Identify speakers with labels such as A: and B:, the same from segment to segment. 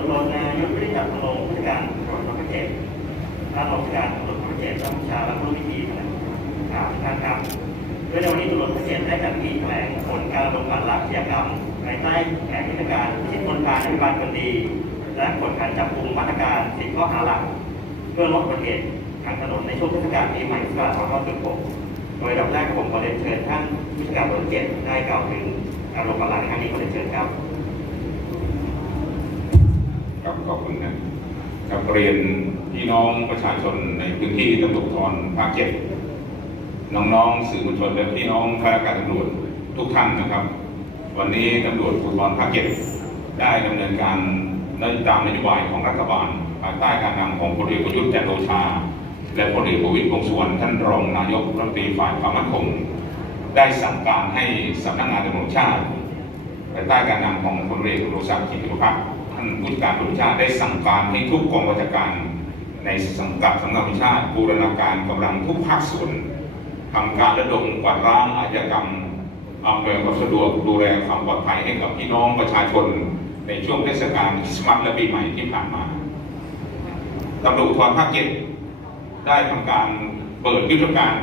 A: เป็น
B: ตำ
A: รวจโทนายกวิทยาพงศ์ผู้จัดการตรวจท่องเที่ยวท่านรองผู้การตรวจท่องเที่ยวท่านผู้ชาและผู้วิธีนะกล่าวทานครับโดยในวันนี้ตรวจท่องเที่ยวได้จัดพิธีแถลงผลการลงการลักอาชญากรรมภายใต้แผนยุทธการที่คนการอภิบาลคนดี และผลการจับกลุ่มมาตรการสิบข้อหาหลัก เพื่อลดอุบัติเหตุทางถนนในช่วงเทศกาลปีใหม่พุทธศักราช2566โดยดับแรกผมขอเรียนเชิญท่านผู้จัดการตรวจเจ็ดได้กล่าวถึงการลงการลักในครั้งนี้ขอเรียนเชิญครับ
C: ขอบคุณนะครับเรียนพี่น้องประชาชนในพื้นที่ตำรวจภูธรภาคเจ็ดน้องๆสื่อมวลชนและพี่น้องข้าราชการตำรวจทุกท่านนะครับ วันนี้ตำรวจภูธรภาคเจ็ดได้ดำเนินการในตามนโยบายของรัฐบาลภายใต้การนำของพลเอกประยุทธ์จันทร์โอชา และพลเอกประวิตรวงษ์สุวรรณท่านรองนายกรัฐมนตรีฝ่ายความมั่นคงได้สั่งการให้สำนักงานตำรวจชาติภายใต้การนำของพลเอกอุดมศักดิ์กิติพัฒน์ ท่านการตำรวจแห่งชาติได้สั่งการให้ทุกกองบัญชาการในสังกัดสำนักงานตำรวจแห่งชาติบูรณาการกำลังทุกภาคส่วนทำการระดมกวาดล้างอาชญากรรมอำนวยความสะดวกดูแลความปลอดภัยให้กับพี่น้องประชาชน ในช่วงเทศกาลคริสต์มาสและปีใหม่ที่ผ่านมาตำรวจภูธรภาคเจ็ดได้ทำการเปิดยุทธการ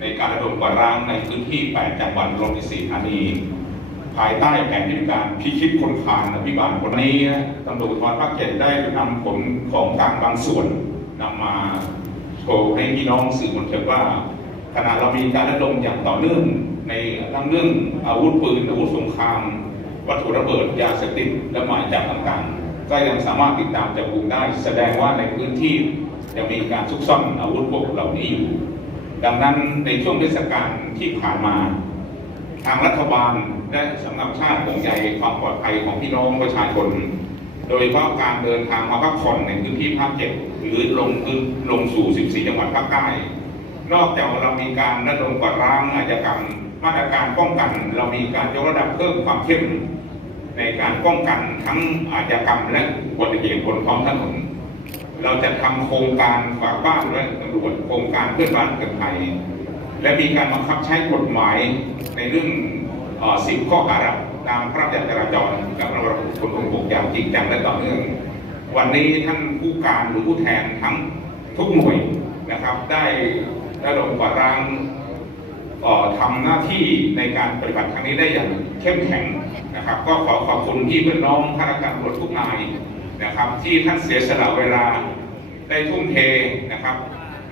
C: ในการระดมกวาดล้างในพื้นที่ 8 จังหวัดรวม14ธานี ภายใต้แผนยุทธการพิชิตคนคานอภิบาลคนนี้ตำรวจภูธรภาคเจ็ดได้นำผลของกลารบางส่วนนำมาโชว์ให้พี่น้องสื่อมวลชนว่าขณะเรามีการระดมอย่างต่อเนื่องในทั้งเรื่องอาวุธปืนอาวุธสงคราม วัตถุระเบิดยาเสพติดและหมายจับต่างๆ ก็ยังสามารถติดตามจับกลุ่มได้ แสดงว่าในพื้นที่ยังมีการซุกซ่อนอาวุธพวกเหล่านี้อยู่ ดังนั้นในช่วงเทศกาลที่ผ่านมา ทางรัฐบาล และสำนักชาติห่วงใยความปลอดภัยของพี่น้องประชาชน โดยเฉพาะการเดินทางมาพักผ่อนในพื้นที่ภาคเจ็ดหรือลงพื้นลงสู่ 14 จังหวัดภาคใต้ นอกจากเรามีการระดมกวาดล้างอาชญากรรม มาตรการป้องกัน เรามีการยกระดับเพิ่มความเข้มในการป้องกันทั้งอาชญากรรมและอุบัติเหตุบนท้องถนน เราจะทำโครงการฝากบ้านและตำรวจโครงการเพื่อนบ้านเกิดภัยและมีการบังคับใช้กฎหมายในเรื่อง สิบข้อหาหลักตามพระราชบัญญัติจราจรกับระบบขนส่งบกอย่างจริงจังและต่อเนื่อง วันนี้ท่านผู้การหรือผู้แทนทั้งทุกหน่วยนะครับ ได้ระดมกวาดล้างทำหน้าที่ในการปฏิบัติครั้งนี้ได้อย่างเข้มแข็งนะครับ ก็ขอขอบคุณที่เพื่อนน้องข้าราชการตำรวจทุกนายนะครับ ที่ท่านเสียสละเวลาได้ทุ่มเทนะครับ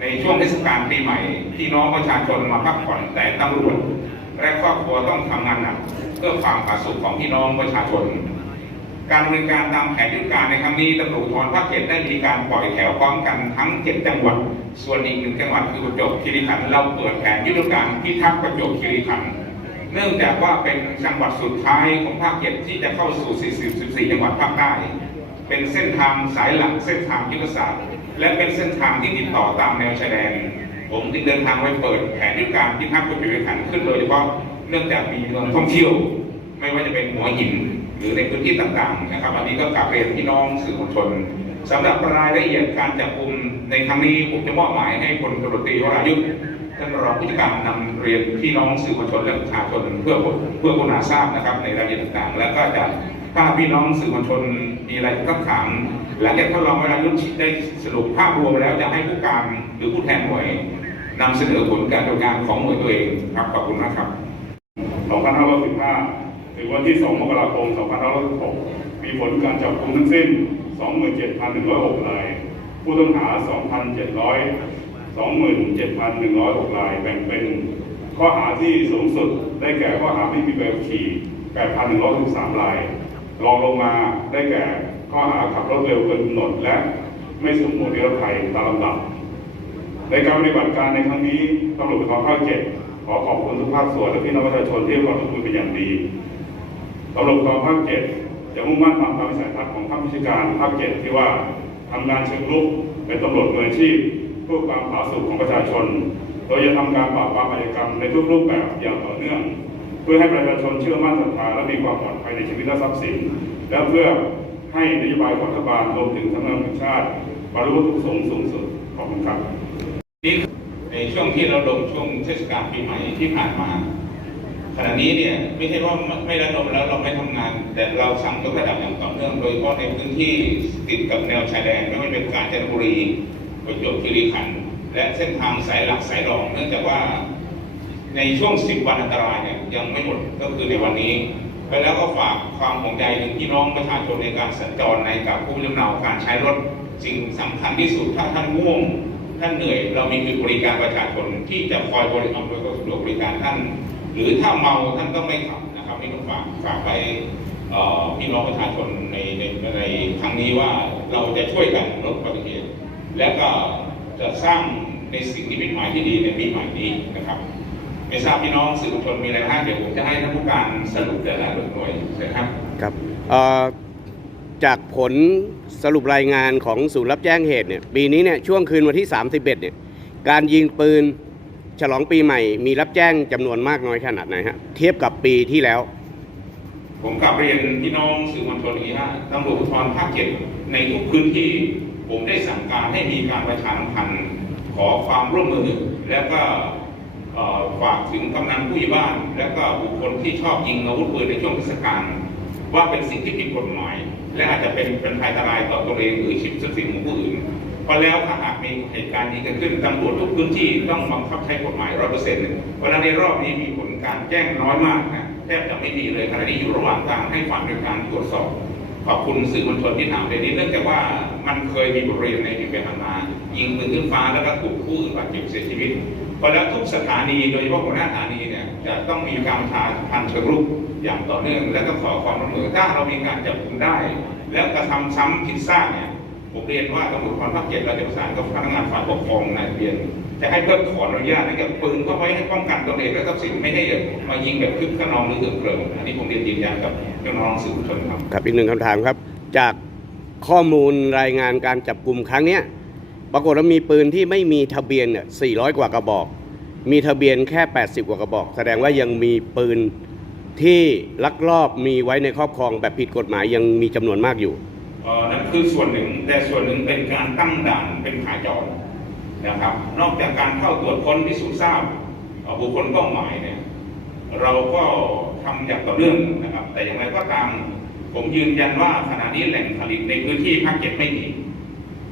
C: ในช่วงเทศกาลปีใหม่พี่น้องประชาชนมาพักผ่อนแต่ตำรวจ และครอบครัวต้องทำงานหนักเพื่อความผาสุกของพี่น้องประชาชน การดำเนิการตามแผนยุทธการในครั้งนี้ตำรวจภูธรภาคเจ็ดได้มีการปล่อยแถวพร้อมกันทั้งเจ็ดจังหวัด ส่วนอีกหนึ่งจังหวัดคือประจวบคีรีขันธ์เราเปิดแผนยุทธการพิทักษ์ประจวบคีรีขันธ์เนื่องจากว่าเป็นจังหวัดสุดท้ายของภาคเจ็ดที่จะเข้าสู่ 44 จังหวัดภาคใต้ เป็นเส้นทางสายหลักเส้นทางยุทธศาสตร์ และเป็นเส้นทางที่ติดต่อตามแนวชายแดน ผมจึงเดินทางไปเปิดแผนยุทธการทักษ์ประจวบคีรีขันขึ้นโดยเฉพาะเนื่องจากมีเมืองท่องเที่ยว ไม่ว่าจะเป็นหัวหินหรือในพื้นที่ต่างๆนะครับอันนี้ก็กลับเรียนพี่น้องสื่อมวลชนสำหรับรายละเอียดการจับกลุ่มในครั้งนี้ผมจะมอบหมายให้พลตำรวจตรีวรายุทธ์ท่านรองผู้จัดการนำเรียนพี่น้องสื่อมวลชนและประชาชนเพื่อเพื่อคุณาทราบนะครับในรายละเอียดต่างๆ แล้วก็จะถ้าพี่น้องสื่อมวลชนมีอะไรก็ถามหลังจากท่านรองวรายุทธ์ได้สรุปภาพรวมแล้วจะให้ผู้การหรือผู้แทนหน่วย นำเสนอผลการดำเนินงานของหน่วยตัวเองครับขอบคุณมากครับ
D: 2515ถึงวันที่ 2 มกราคม 2516มีผลการจับกุมทั้งสิ้น 27,106ราย ผู้ต้องหา 2,700 27,106รายแบ่งเป็นข้อหาที่สูงสุดได้แก่ข้อหาไม่มีใบขับขี่ 8,113รายรองลงมาได้แก่ข้อหาขับรถเร็วเกินกำหนดและไม่สวมหมวกนิรภัยตามลำดับ ในการปฏิบัติการในครั้งนี้ตำรวจภูธรภาคเจ็ดขอขอบคุณทุกภาคส่วนและพี่น้องประชาชนที่ให้ความร่วมมือเป็นอย่างดีตำรวจภูธรภาคเจ็ดจะมุ่งมั่นตามความวิสัยทัศน์ของภาควิชาการภาคเจ็ดที่ว่าทำงานเชิงรุกเป็นตำรวจมืออาชีพเพื่อความผาสุกของประชาชนโดยจะทำการปราบปรามอาชญากรรมในทุกรูปแบบอย่างต่อเนื่อง
E: เพื่อให้ประชาชนเชื่อมั่นศรัทธาและมีความปลอดภัยในชีวิตและทรัพย์สิน และเพื่อให้นโยบายของรัฐบาลรวมถึงสำนักงานตำรวจแห่งชาติบรรลุวัตถุประสงค์สูงสุดขอบคุณครับ
C: นี่ในช่วงที่เราลงช่วงเทศกาลปีใหม่ที่ผ่านมา ขณะนี้เนี่ยไม่ใช่ว่าไม่ระดมแล้วเราไม่ทำงาน แต่เราสั่งยกระดับอย่างต่อเนื่องโดยเฉพาะในพื้นที่ติดกับแนวชายแดนไม่ว่าจะเป็นกาญจนบุรีประจวบคีรีขันธ์และเส้นทางสายหลักสายรอง เนื่องจากว่าในช่วง10วันอันตรายเนี่ยยังไม่หมดก็คือในวันนี้ไปแล้วก็ฝากความห่วงใยถึงพี่น้องประชาชนในการสัญจรในกับผู้มีลำเนาการใช้รถสิ่งสำคัญที่สุดถ้าท่านง่วง ท่านเหนื่อยเรามีจุดบริการประชาชนที่จะคอยบริการโดยควาสะดวกบริการท่าน หรือถ้าเมาท่านก็ไม่ขับนะครับนี่ต้องฝากฝากไปพี่น้องประชาชนในในในครั้งนี้ว่าเราจะช่วยกันลดอุบัติเหตุและก็จะสร้างในสิ่งที่เป็นหมายที่ดีในปีใหม่นี้นะครับไม่ทราบพี่น้องสื่อมวลชนมีอะไรบ้างเดี๋ยวผมจะให้ท่านผู้การสรุปแต่ละหน่วยเชิญครับ
F: ครับ จากผลสรุปรายงานของศูนย์รับแจ้งเหตุเนี่ยปีนี้เนี่ยช่วงคืนวันที่ 31เนี่ยการยิงปืนฉลองปีใหม่ มีรับแจ้งจำนวนมากน้อยขนาดไหนฮะเทียบกับปีที่แล้ว
C: ผมกลับเรียนพี่น้องสื่อมวลชนอย่างนี้ฮะตำรวจภูธรภาคเจ็ดในทุกพื้นที่ผมได้สั่งการให้มีการประชาสัมพันธ์ขอความร่วมมือ แล้วก็เอ่อฝากถึงกำนันผู้ใหญ่บ้าน แล้วก็บุคคลที่ชอบยิงอาวุธปืนในช่วงเทศกาลว่าเป็นสิ่งที่ผิดกฎหมาย และอาจจะเป็นเป็นภัยอันตรายต่อตัวเองหรือชีวิตทรัพย์สินของผู้อื่นเพราะแล้วถ้าหากมีเหตุการณ์นี้เกิดขึ้นตำรวจทุกพื้นที่ต้องบังคับใช้กฎหมายร้อยเปอร์เซ็นต์เพราะนั้นในรอบนี้มีผลการแจ้งน้อยมากนะแทบจะไม่มีเลยขณะนี้อยู่ระหว่างการให้ความเป็นการตรวจสอบขอบคุณสื่อมวลชนที่ถามในนี้เนื่องจากว่ามันเคยมีบทเรียนในปีผ่านมา ยิงปืนขึ้นฟ้าแล้วก็ถูกผู้อื่นบาดเจ็บเสียชีวิตเพราะแล้วทุกสถานีโดยเฉพาะหัวหน้าสถานีเนี่ยจะต้องมีการประชาพันธ์เชิงรุก อย่างต่อเนื่อง และก็ขอความร่วมมือถ้าเรามีการจับกลุ่มได้ แล้วกระทำซ้ำผิดซากเนี่ยผมเรียนว่าตำรวจภูธรภาคเจ็ดเราจะประสานกับพนักงานฝ่ายปกครองในทะเบียนจะให้เพิกถอนอนุญาตให้กับปืนก็ไว้ให้ป้องกันตนเองและทรัพย์สินไม่ให้มายิงแบบคึกขนองหรือเหือเกริมอันนี้ผมเรียนยืนยันกับพี่น้องสื่อมวลชนครับ
F: ครับอีกหนึ่งคำถามครับ จากข้อมูลรายงานการจับกลุ่มครั้งเนี้ยปรากฏว่ามีปืนที่ไม่มีทะเบียนเนี่ย400 กว่ากระบอก มีทะเบียนแค่ 80 กว่ากระบอก แสดงว่ายังมีปืน ที่ลักลอบมีไว้ในครอบครองแบบผิดกฎหมายยังมีจำนวนมากอยู่
C: เอ่อนั่นคือส่วนหนึ่งแต่ส่วนหนึ่งเป็นการตั้งด่านเป็นขาจรนะครับ นอกจากการเข้าตรวจค้นพิสูจน์ทราบเอ่อบุคคลเป้าหมายเนี่ยเราก็ทำอย่างต่อเนื่องนะครับ แต่อย่างไรก็ตามผมยืนยันว่าขณะนี้แหล่งผลิตในพื้นที่ภาคเจ็ดไม่มี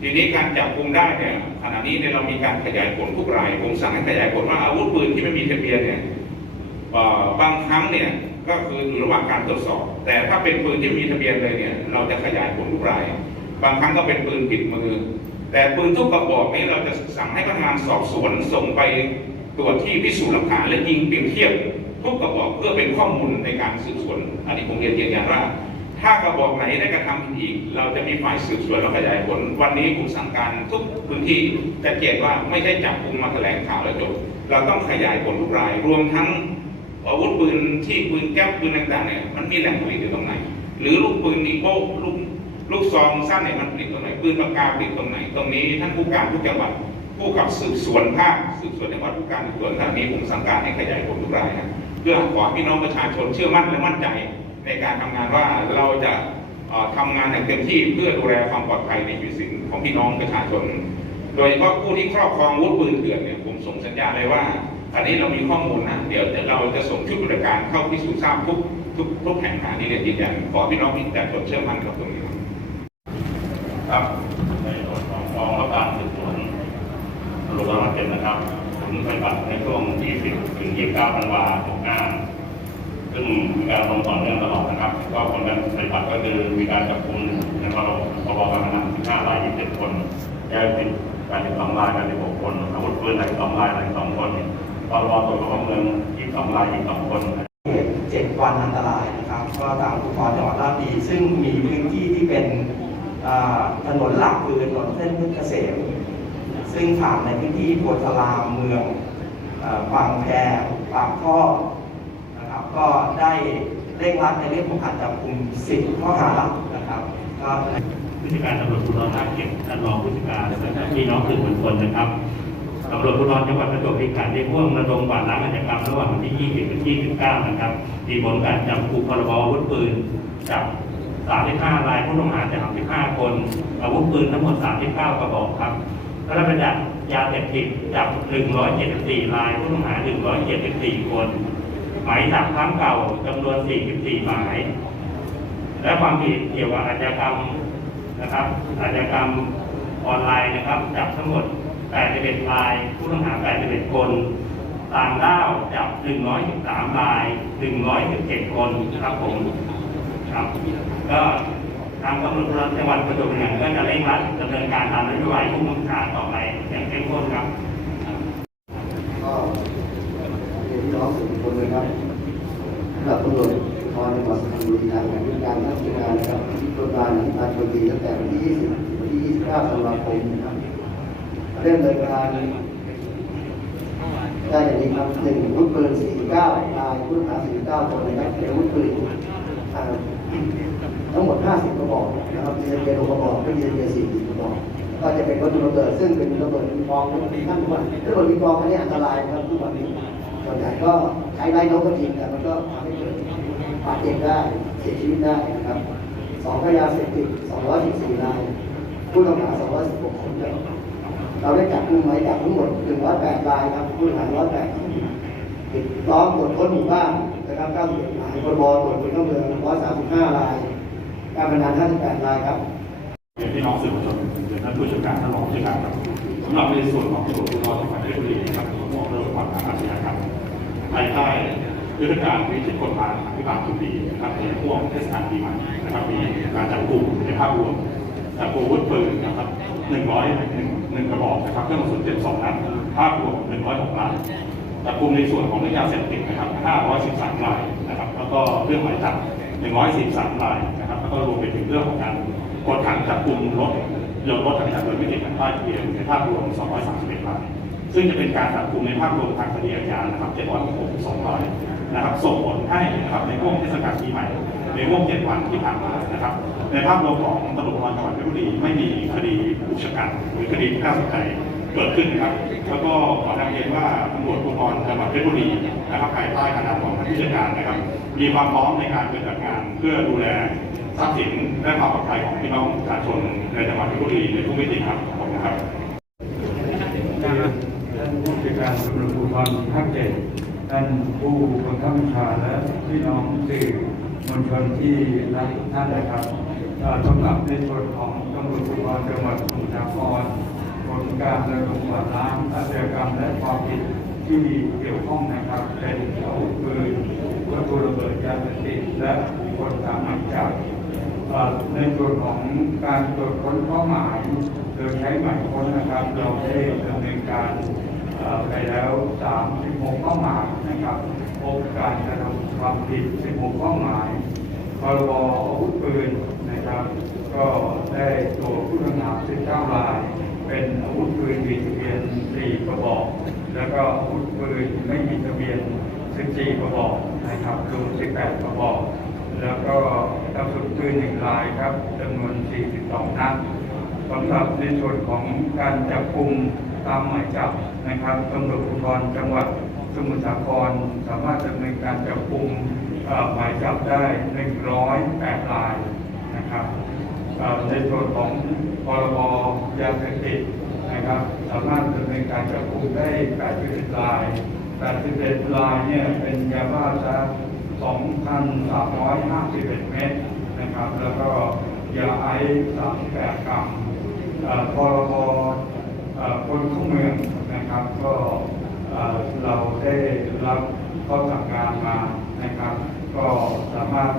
C: ทีนี้การจับกลุมได้เนี่ยขณะนี้เนี่ยเรามีการขยายผลทุกรายผมสั่งให้ขยายผลว่าอาวุธปืนที่ไม่มีทะเบียนเนี่ย บางครั้งเนี่ยก็คืออยู่ระหว่างการตรวจสอบ แต่ถ้าเป็นปืนที่มีทะเบียนเลยเนี่ย เราจะขยายผลทุกราย บางครั้งก็เป็นปืนผิดมือ แต่ปืนทุกกระบอกนี้เราจะสั่งให้พนักงานสอบสวนส่งไปตรวจที่พิสูจน์หลักฐานและยิงเปรียบเทียบทุกกระบอกเพื่อเป็นข้อมูลในการสืบสวน อันนี้ผมเรียนยืนยันว่าถ้ากระบอกไหนได้กระทำผิดอีก เราจะมีฝ่ายสืบสวนและขยายผล วันนี้ผมสั่งการทุกพื้นที่จะเจนว่าไม่ใช่จับกลุ่มมาแถลงข่าวแล้วจบ เราต้องขยายผลทุกราย รวมทั้ง อาวุธปืนที่ปืนแก๊ปปืนต่างๆเนี่ยมันมีแหล่งผลิตอยู่ตรงไหน หรือลูกปืนอีโก้ลูกลูกซองสั้นเนี่ยมันผลิตตรงไหนปืนปากกาผลิตตรงไหน ตรงนี้ท่านผู้การทุกจังหวัดผู้กับสืบสวนภาคสืบสวนจังหวัดผู้การสืบสวนท่านนี้ผมสั่งการให้ขยายผลทุกรายนะเพื่อขอให้พี่น้องประชาชนเชื่อมั่นและมั่นใจในการทำงานว่าเราจะเอ่อทำงานอย่างเต็มที่เพื่อดูแลความปลอดภัยในชีวิตสินของพี่น้องประชาชน โดยเฉพาะผู้ที่ครอบครองอาวุธปืนเถื่อนเนี่ยผมส่งสัญญาณเลยว่า อันนี้เรามีข้อมูลนะ เดี๋ยวเราจะส่งชุดบริการเข้าพิสูจน์ทราบทุกทุกทุกแห่งนะนี่เรียนยืนยันขอพี่น้องประชาชนเชื่อมั่นกับตรงนี้ครับ
G: ครับในส่วนของกองรับการสืบสวนตำรวจภาเจ็ดนะครับผมปฏิบัติในช่วง 20 ถึง 29ธันวาคม65ซึ่งมีการลงต่อเนื่องตลอดนะครับ ก็ผลการปฏิบัติก็คือมีการจับกุมในพรบพรบการพนัน15ราย27คนยาเสพติด82ราย86คนอาวุธปืน12ราย12คน พรบตรวจคนเข้าเมือง22รายอีก2คน
H: เหตุเจ็ดวันอันตรายนะครับ ก็ตามภูธรจังหวัดราชบุรีซึ่งมีพื้นที่ที่เป็นอ่าถนนหลักคือถนนเส้นเพชรเกษมซึ่งผ่านในพื้นที่โพธารามเมืองอ่าบางแพปากท่อนะครับ ก็ได้เร่งรัดในเรื่องของการจับกลุ่มสิบข้อหาหลักนะครับ ก็
G: ผู้จัดการตำรวจภูธรภาคเจ็ดท่านรองผู้จัดการและพี่น้องสื่อมวลชนนะครับ ตำรวจภูธรจังหวัดประจวบคีรีขันธ์ได้ร่วมระดมกวาดล้างอาชญากรรมระหว่างวันที่ 20 ถึง 29 นะครับ มีผลการจับกลุ่มพรบอาวุธปืนจับ 35 รายผู้ต้องหาจาก35 คน อาวุธปืนทั้งหมด 39 กระบอกครับพระราชบัญญัติยาเสพติดจับ 174 รายผู้ต้องหา 174 คน หมายจับครั้งเก่าจำนวน 44 หมาย และความผิดเกี่ยวกับอาชญากรรมนะครับอาชญากรรมออนไลน์นะครับ จับทั้งหมด 81ราย ผู้ต้องหา 81 คน ต่างด้าวจับ 113ราย 117 คนครับผมครับก็ทางตำรวจภูธรจังหวัดประจวบคีรีขันธ์ก็จะเร่งรัดดำเนินการตามนโยบายผู้บังคับบัญชาต่อไปอย่างเข้มข้นครับ
I: ก็เรียนพี่น้องสื่อมวลชนนะครับสำหรับตำรวจภูธรจังหวัดสุพรรณบุรีนะการดำเนินการนัดงานนะครับที่โครงการหลังการชนดีตั้งแต่วันที่20ถึงวันที่29ธันวาคมนะครับ เริ่มดำเนินการได้อย่างนี้ครับหนึ่งอาวุธปืน49รายผู้ต้องหา49คนนะครับเป็นอาวุธปืนอ่าทั้งหมด 50 กระบอกนะครับมีเรียนกระบอกไม่มีเรียน40กระบอก ก็จะเป็นวัตถุระเบิดซึ่งเป็นระเบิดปิงปองทุกท่านทุกวันระเบิดปิงปองอันนี้อันตรายนะครับทุกวันนี้ส่วนใหญ่ก็ใช้ไล่นกก็จริงแต่มันก็ทำให้เกิดบาดเจ็บได้เสียชีวิตได้นะครับสองก็ยาเสพติด214รายผู้ต้องหา216คนครับ เราได้จับกลุ่มหมายจับทั้งหมด108รายครับผู้ต้องหา108ติดล้อมตรวจค้นหมู่บ้านนะครับ91หมายพรบตรวจคนเข้าเมือง135ราย การพนัน58รายครับ
E: เรียนพี่น้องสื่อมวลชนเรียนท่านผู้จัดการท่านรองผู้จัดการครับสำหรับในส่วนของตำรวจภูธรจังหวัดเพชรบุรีนะครับผมมองเรื่องความอาชญากรรมภายใต้ยุทธการวิจิตรกฎหมายพิบาลทุนดีนะครับในช่วงเทศกาลปีใหม่นะครับมีการจับกลุ่มในภาพรวม อาวุธปืนนะครับ100หนึ่งกระบอกนะครับเครื่องกระสุน72นัดภาพรวม106รายจับกลุ่มในส่วนของเรื่องยาเสพติดนะครับ513รายนะครับแล้วก็เรื่องหมายจับ143รายนะครับแล้วก็รวมไปถึงเรื่องของการกดขันจับกลุ่มรถยนต์รถจักรยานยนต์ไม่ติดแผ่นป้ายทะเบียนในภาพรวม231รายซึ่งจะเป็นการจับกลุ่มในภาพรวมทางคดีอาญานะครับ762รายนะครับส่งผลให้นะครับในช่วงเทศกาลปีใหม่ในช่วง7วันที่ผ่านมานะครับ ในภาพรวมของตำรวจภูธรจังหวัดเพชรบุรีไม่มีคดีอุกชะกันหรือคดีที่น่าสนใจเกิดขึ้นนะครับ แล้วก็ขอนำเรียนว่าตำรวจภูธรจังหวัดเพชรบุรีนะครับภายใต้การนำของผู้จัดการนะครับ มีความพร้อมในการปฏิบัติงาน เพื่อดูแลทรัพย์สินและความปลอดภัยของพี่น้องประชาชนในจังหวัดเพชรบุรีในทุกมิติครับขอบคุณครับ
J: ท่านผู้จัดการตำรวจภูธรภาคเจ็ดท่านผู้บังคับบัญชาและพี่น้องสื่อมวลชนที่รักทุกท่านนะครับ สำหรับในส่วนของตำรวจภูธรจังหวัดสมุทรสาครผลการระดมกวาดล้างอาชญากรรมและความผิดที่เกี่ยวข้องนะครับเป็นอาวุธปืนวัตถุระเบิดยาเสพติดและบุคคลตามหมายจับในส่วนของการตรวจค้นเป้าหมายโดยใช้หมายค้นนะครับ เราได้ดำเนินการไปแล้ว 36เป้าหมายนะครับพบการกระทำความผิด 16เป้าหมายพรบอาวุธปืน นะครับ ก็ได้ตัวผู้ต้องหา19ราย เป็นอาวุธปืนมีทะเบียน 4 กระบอก แล้วก็อาวุธปืนไม่มีทะเบียน 14 กระบอกนะครับรวม18 กระบอก แล้วก็กระสุนปืนหนึ่งรายครับจำนวน 42 นัดสำหรับในส่วนของการจับกลุ่มตามหมายจับนะครับตำรวจภูธรจังหวัดสมุทรสาครสามารถดำเนินการจับกลุ่มหมายจับได้ 108ราย นะครับในส่วนของพรบยาเสพติดนะครับสามารถดำเนินการจับกลุ่มได้81ราย81รายเนี่ยเป็นยาบ้าซะ2,351 เมตรนะครับ แล้วก็ยาไอซ์38 กรัมเอ่อพรบคนเข้าเมืองนะครับ ก็เราได้รับข้อสั่งการมานะครับ ก็สามารถ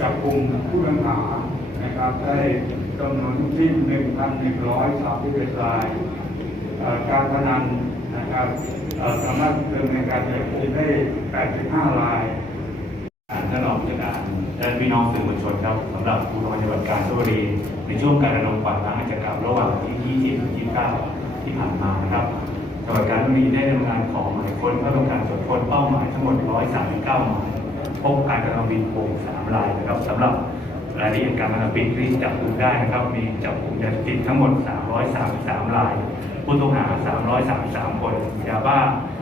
J: จับกลุ่มผู้ต้องหานะครับได้จำนวนทั้งสิ้น1,131รายเอ่อการพนันนะครับสามารถดำเนินการจับกุมได้ 85 ราย
K: ท่านรองผู้จัดการและพี่น้องสื่อมวลชนครับสำหรับภูธรจังหวัดกาญจนบุรีในช่วงการระดมกวาดล้างอาชญากรรมระหว่างวันที่ 20ถึง29 ที่ผ่านมานะครับจังหวัดกาญจนบุรีได้ดำเนินการขอหมายค้นเพื่อต้องการตรวจค้นเป้าหมายทั้งหมด 139 หมาย พบการกระทำบินโกง3รายนะครับสำหรับรายละเอียดการมันปิดที่จับกลุ่มได้นะครับ มีจับกลุ่มยาเสพติดทั้งหมด 333 ราย ผู้ต้องหา 333 คน ยาบ้า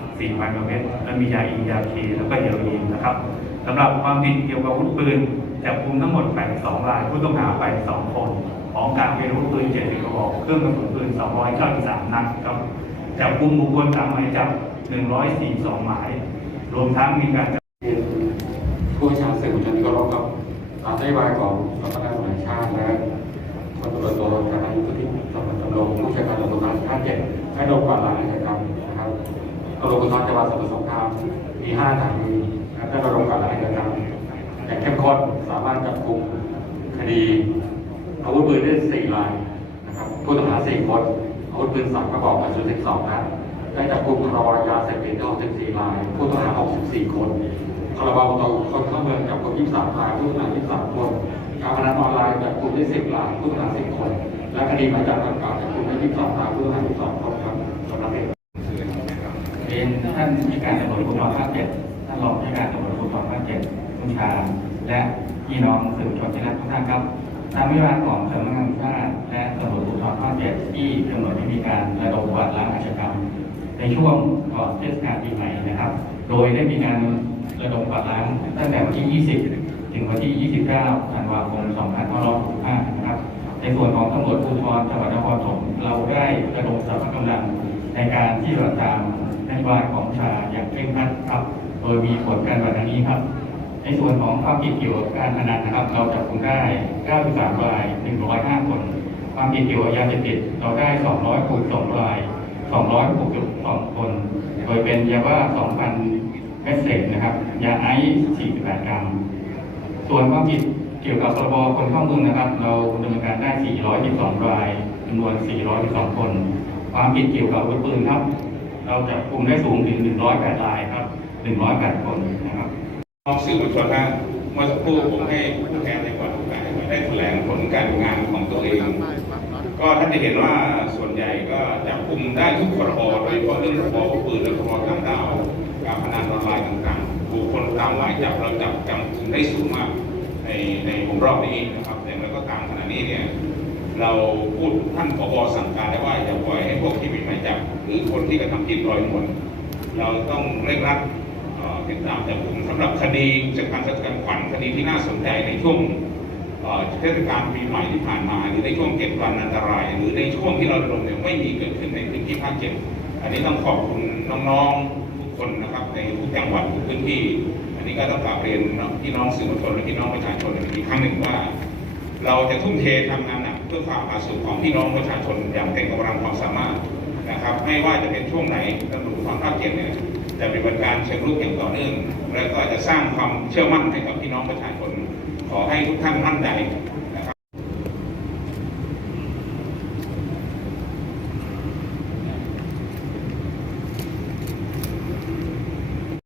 K: 4,000กว่าเม็ดและมียาอียาเคแล้วก็เฮโรอีนนะครับสำหรับความผิดเกี่ยวกับอาวุธปืนจับกลุ่มทั้งหมด 82 ราย ผู้ต้องหาไป2คนของกลางเป็นอาวุธปืน 70 กระบอก เครื่องกระสุนปืน 293 นัดครับจับกลุ่มบุคคลตามหมายจับ 142 หมาย รวมทั้งมีการ
L: นโยบายของสำนักงานตำรวจแห่งชาติและพลตำรวจโทธนายุทธทิสมบัติดำรงผู้จัดการตำรวจภูธรภาคเจ็ดให้ลงกวาดล้างอาชญารรมนะครับตำรวจภูธรจังหวัดสมุทรสงครามมีห้าฐานนะครับได้ระดมกวาดล้างอาชญากรรมอย่างเข้มข้นสามารถจับกุมคดีอาวุธปืนได้สี่รายนะครับผู้ต้องหาสี่คนอาวุธปืนสามกระบอกกระสุนสิบสองนัดได้จับกุมครบยาเสพติดได้หกสิบสี่ราย ผู้ต้องหาหกสิบสี่คน คาราบาวตคนเข้าเมืองจับกลุ่ม23รายผู้ต้องหา23 คน การพนันออนไลน์จับกลุ่มได้ 10รายผู้ต้องหา 10 คน และคดีหมายจับต่างๆจับกลุ่มได้ 22รายผู้ต้องหา22คนครับสำหรับเด็ก
K: เรียนท่านผู้การตำรวจภูธรภาคเจ็ดท่านรองผู้การตำรวจภูธรภาคเจ็ดผู้ชา และพี่น้องสื่อมวลชนที่รักทุกท่านครับตามนโยบาของสำนักงานชาติและตำรวจภูธรภาคเจ็ดที่กำหนดให้มีการระดมกวาดล้างอาชญากรรมในช่วงก่อนเทศกาลปีใหม่นะครับ โดยได้มีการ ระดมกวาดล้างตั้งแต่วันที่ 20 ถึงวันที่ 29 ธันวาคม 2565 นะครับ ในส่วนของตำรวจภูธรจังหวัดนครปฐมเราได้ระดมสรรพกำลังในการที่จะตามนโยบายของชาอย่างเคร่งครัดครับ โดยมีผลการวันนี้ครับ ในส่วนของความผิดเกี่ยวกับการพนันนะครับ เราจับกุมได้ 93 ราย 105 คน ความผิดเกี่ยวกับยาเสพติดเราได้262ราย 262 คน โดยเป็นยาบ้า2,000 เมตรเศษนะครับยาไอซ์48 กรัม ส่วนความผิดเกี่ยวกับพรบคนเข้าเมืองนะครับ เราดำเนินการได้ 412 รายจำนวน 412 คน ความผิดเกี่ยวกับอาวุธปืนครับ เราจับกลุ่มได้สูงถึง 108 รายครับ 108 คนนะครับ
C: น้องสื่อมวลชนนะเมื่อสักครู่ผมให้ผู้แทนในก่อนผู้การได้แถลงผลการงานของตัวเอง ก็ท่านจะเห็นว่าส่วนใหญ่ก็จับกลุ่มได้ทุกพรบโดยเฉพาะเรื่องพรบอาวุปืนและพรบต่างด้าว การพนันออนไลน์ต่างๆบุคคลตามหมายจับเราจับจำกลุ่มได้สูงมากในในวงรอบนี้นะครับแต่แล้วก็ตามขณะนี้เนี่ยเราพูดท่านผบสั่งการได้ว่าอย่าปล่อยให้พวกที่มีหมายจับหรือคนที่กระทำผิดลอยนวลเราต้องเร่งรัดติดตามจับกลุ่มสำหรับคดีจากการสะเทือนขวัญคดีที่น่าสนใจในช่วงเทศกาลปีใหม่ที่ผ่านมาหรือในช่วงเก็บวันอันตราย หรือในช่วงที่เราระดมเนี่ยไม่มีเกิดขึ้นในพื้นที่ภาคเจ็ดอันนี้ต้องขอบคุณน้องๆ คนนะครับในทุกจังหวัดทุกพื้นที่ อันนี้ก็ต้องกราบเรียนพี่น้องสื่อมวลชนและพี่น้องประชาชนอีกครั้งหนึ่งว่า เราจะทุ่มเททำงานหนักเพื่อความผาสุกของพี่น้องประชาชนอย่างเต็มกำลังความสามารถนะครับไม่ว่าจะเป็นช่วงไหนตำรวจภูธรภาคเจ็ดเนี่ยจะปฏิบัติการเชิงรุกอย่างต่อเนื่อง และก็จะสร้างความเชื่อมั่นให้กับพี่น้องประชาชน ขอให้ทุกท่านมั่นใจ